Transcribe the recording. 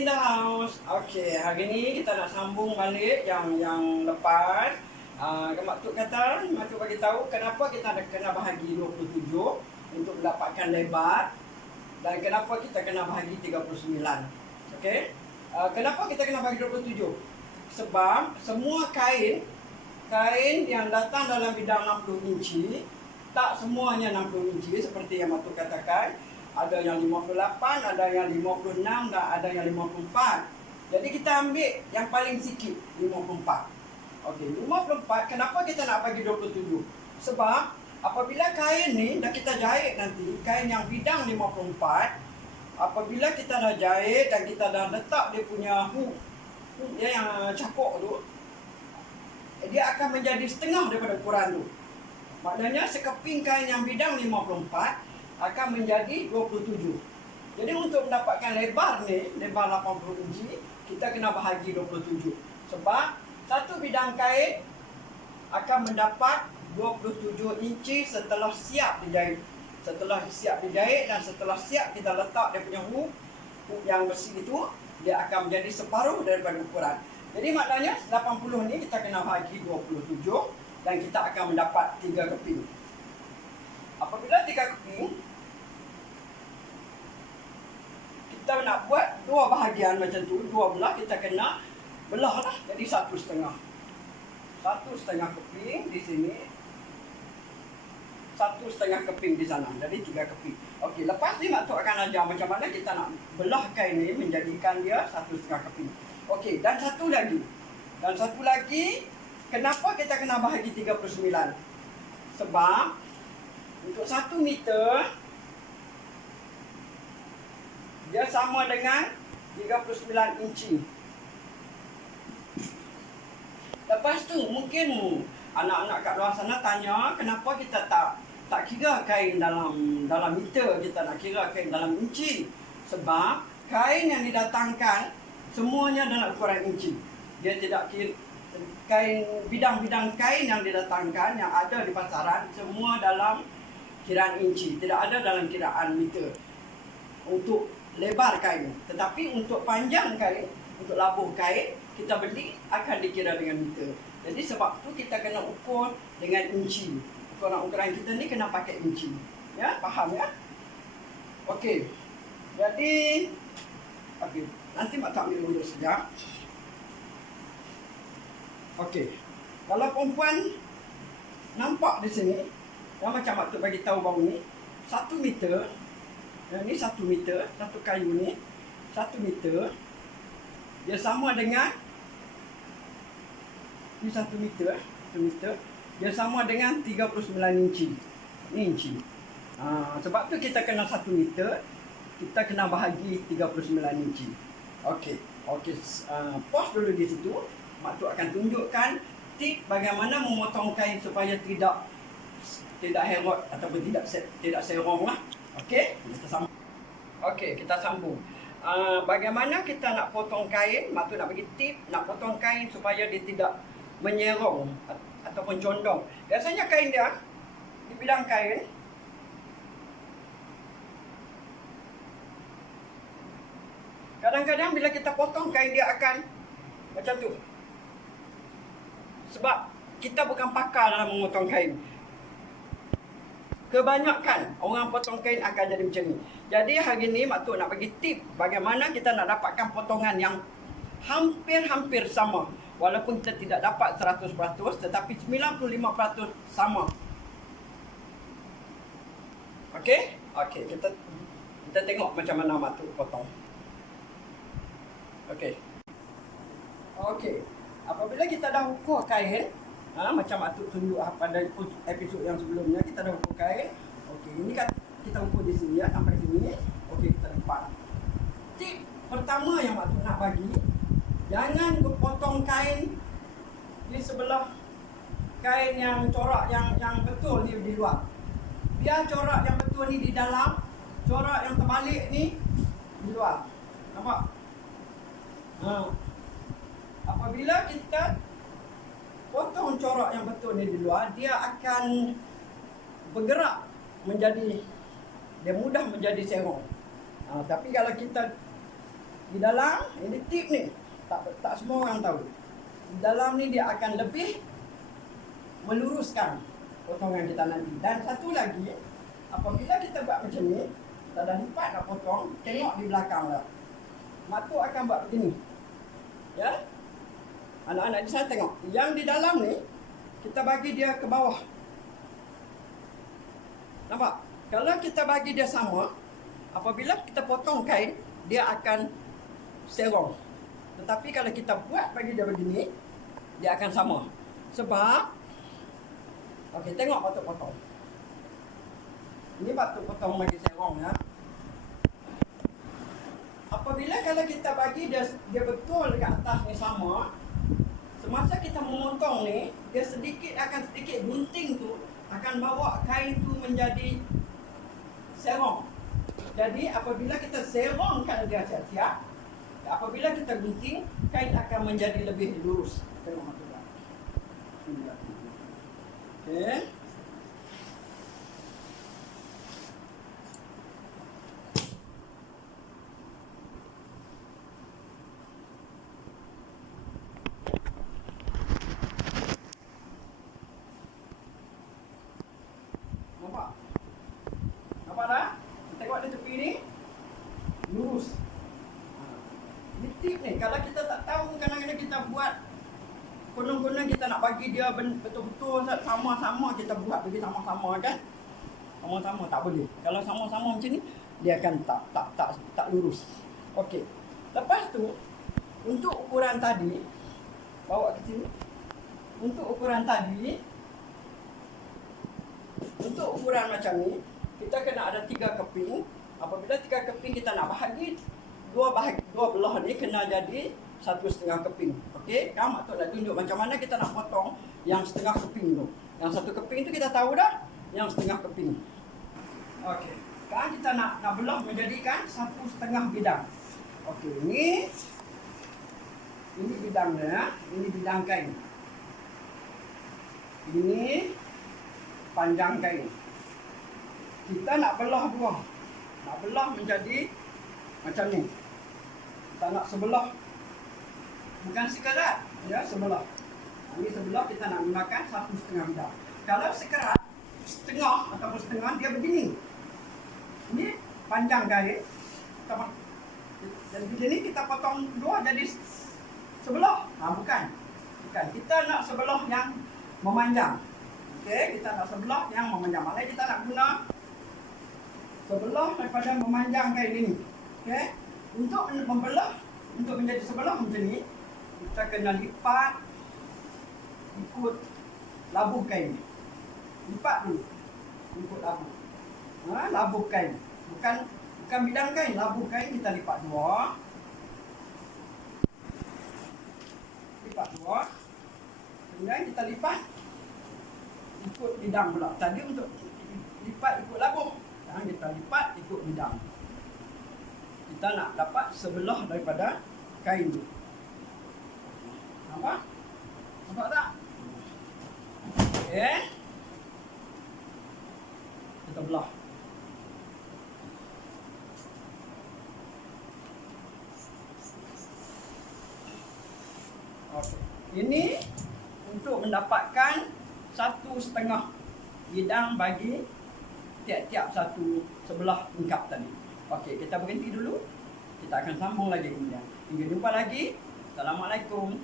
in the house. Okey, hari ni kita nak sambung balik yang lepas. Maksud kata, maksud bagi tahu kenapa kita kena bahagi 27 untuk mendapatkan lebar dan kenapa kita kena bahagi 39. Okey. Kenapa kita kena bahagi 27? Sebab semua kain yang datang dalam bidang 60 inci, tak semuanya 60 inci seperti yang Matuk katakan. Ada yang 58, ada yang 56 dan ada yang 54. Jadi kita ambil yang paling sikit, 54. Okey, 54, kenapa kita nak bagi 27? Sebab apabila kain ni dah kita jahit nanti, kain yang bidang 54, apabila kita dah jahit dan kita dah letak dia punya hook dia yang cakok tu, dia akan menjadi setengah daripada ukuran tu. Maknanya sekeping kain yang bidang 54 akan menjadi 27. Jadi untuk mendapatkan lebar ni, lebar 80 inci, kita kena bahagi 27. Sebab satu bidang kain akan mendapat 27 inci setelah siap dijahit. Setelah siap dijahit dan setelah siap kita letak dia punya hook yang besi itu, dia akan menjadi separuh daripada ukuran. Jadi maknanya 80 ni kita kena bahagi 27 dan kita akan mendapat 3 keping. Apabila 3 keping, kita nak buat dua bahagian macam tu, dua belah, kita kena belah lah jadi 1,5. 1,5 keping di sini, 1,5 keping di sana, jadi 3 keping. Okey, lepas ni Matuk akan ajar macam mana kita nak belah kain ni menjadikan dia 1,5 keping. Okey, dan satu lagi, kenapa kita kena bahagi 39? Sebab untuk 1 meter dia sama dengan 39 inci. Lepas tu mungkin anak-anak kat luar sana tanya, kenapa kita tak kira kain dalam meter, kita nak kira kain dalam inci? Sebab kain yang didatangkan semuanya dalam ukuran inci. Dia tidak kira kain, bidang-bidang kain yang didatangkan yang ada di pasaran semua dalam kiraan inci, tidak ada dalam kiraan meter. Untuk lebar kain, tetapi untuk panjang kain, untuk labuh kain, kita beli akan dikira dengan meter. Jadi sebab tu kita kena ukur dengan inci. Ukuran kita ni kena pakai inci. Ya, faham ya? Okey. Jadi okey, nanti Mak tak ambil dulu sekejap. Okey. Kalau perempuan nampak di sini, yang macam Mak tu bagi tahu baru ni, 1 meter. Yang ni 1 meter, satu kayu ni 1 meter, dia sama dengan ni 1 meter, 1 meter, dia sama dengan 39 inci. Ni inci. Sebab tu kita kena 1 meter, kita kena bahagi 39 inci. Okey, pause dulu di situ. Mak tu akan tunjukkan tip bagaimana memotong kain supaya tidak herot ataupun tidak serong lah. Okey, kita sambung. Bagaimana kita nak potong kain? Mak tu nak bagi tip nak potong kain supaya dia tidak menyerong ataupun condong. Biasanya kain dia di bidang kain kadang-kadang bila kita potong kain dia akan macam tu. Sebab kita bukan pakar dalam memotong kain. Kebanyakan orang potong kain akan jadi macam ni. Jadi hari ni Mak Tok nak bagi tip bagaimana kita nak dapatkan potongan yang hampir-hampir sama. Walaupun kita tidak dapat 100%, tetapi 95% sama. Okey? Okey, kita tengok macam mana Mak Tok potong. Okey. Okey. Apabila kita dah ukur kain, macam Mak Tok tunjuk pada episod yang sebelumnya, kita dah ukur kain. Okey, ini kan kita ukur di sini ya, sampai sini. Okey, kita lipat. Tip pertama yang Mak Tok nak bagi, jangan potong kain di sebelah kain yang corak yang betul ni di luar. Biar corak yang betul ni di dalam, corak yang terbalik ni di luar. Nampak? Apabila kita potong corak yang betul ni di luar, dia akan bergerak menjadi, dia mudah menjadi serong. Tapi kalau kita Di dalam, ini tip ni. Tak semua orang tahu. Di dalam ni dia akan lebih meluruskan potongan kita nanti. Dan satu lagi, apabila kita buat macam ni, kita dah lipat nak potong, tengok di belakang lah. Mak tu akan buat begini. Ya? Anak-anak di sana tengok. Yang di dalam ni, kita bagi dia ke bawah. Nampak? Kalau kita bagi dia sama, apabila kita potong kain, dia akan serong. Tetapi kalau kita buat bagi dia begini, dia akan sama. Sebab, okey, tengok patut potong. Ini patut potong bagi serong ya. Apabila kalau kita bagi dia betul dekat atas ni sama, semasa kita memotong ni, dia akan sedikit gunting tu akan bawa kain tu menjadi serong. Jadi apabila kita serongkan dia siap-siap, apabila kita gunting, kain akan menjadi lebih lurus. Tengok macam tu. Okey. Nampak dah? Tengok di tepi ni lurus. Ini tip ni. Kalau kita tak tahu, kadang-kadang kita buat konon-konon kita nak bagi dia betul-betul sama-sama, kita buat bagi sama-sama kan. Sama-sama tak boleh. Kalau sama-sama macam ni, dia akan tak lurus. Okey. Lepas tu, untuk ukuran tadi, bawa ke sini. Untuk ukuran tadi, untuk ukuran macam ni, kita kena ada 3 keping. Apabila 3 keping kita nak bahagi, dua belah ni kena jadi 1,5 keping. Okey, kan mak tok nak tunjuk macam mana kita nak potong yang 1/2 keping tu. Yang 1 keping tu kita tahu dah, yang 1/2 keping. Okey, kan kita nak belah menjadikan 1,5 bidang. Okey, ini bidangnya, ini bidang kain. Ini panjang kain. Kita nak belah dua. Nak belah menjadi macam ni. Kita nak sebelah. Bukan sekerat, ya, sebelah. Ini sebelah kita nak gunakan 1,5 bidang. Kalau sekerat, setengah ataupun setengah, dia begini. Ini panjang kain. Dan begini kita potong dua jadi sebelah. Bukan. Kita nak sebelah yang memanjang. Okey, kita nak sebelah yang memanjang. Maksudnya kita nak guna sebelah daripada memanjang kain ini. Okey, untuk membelah, untuk menjadi sebelah macam ni, kita kena lipat ikut labuh kain. Lipat dulu ikut labuh. Labuh kain. Bukan bidang kain, labuh kain kita lipat dua. Lipat dua. Kemudian kita lipat ikut bidang pula. Tadi untuk lipat ikut labuh. Sekarang kita lipat ikut bidang. Kita nak dapat sebelah daripada kain tu. Nampak? Nampak tak? Okey. Kita belah. Okey. Ini untuk mendapatkan 1,5 bidang bagi tiap-tiap satu sebelah tingkap tadi. Okey, kita berhenti dulu. Kita akan sambung lagi kemudian. Hingga jumpa lagi. Assalamualaikum.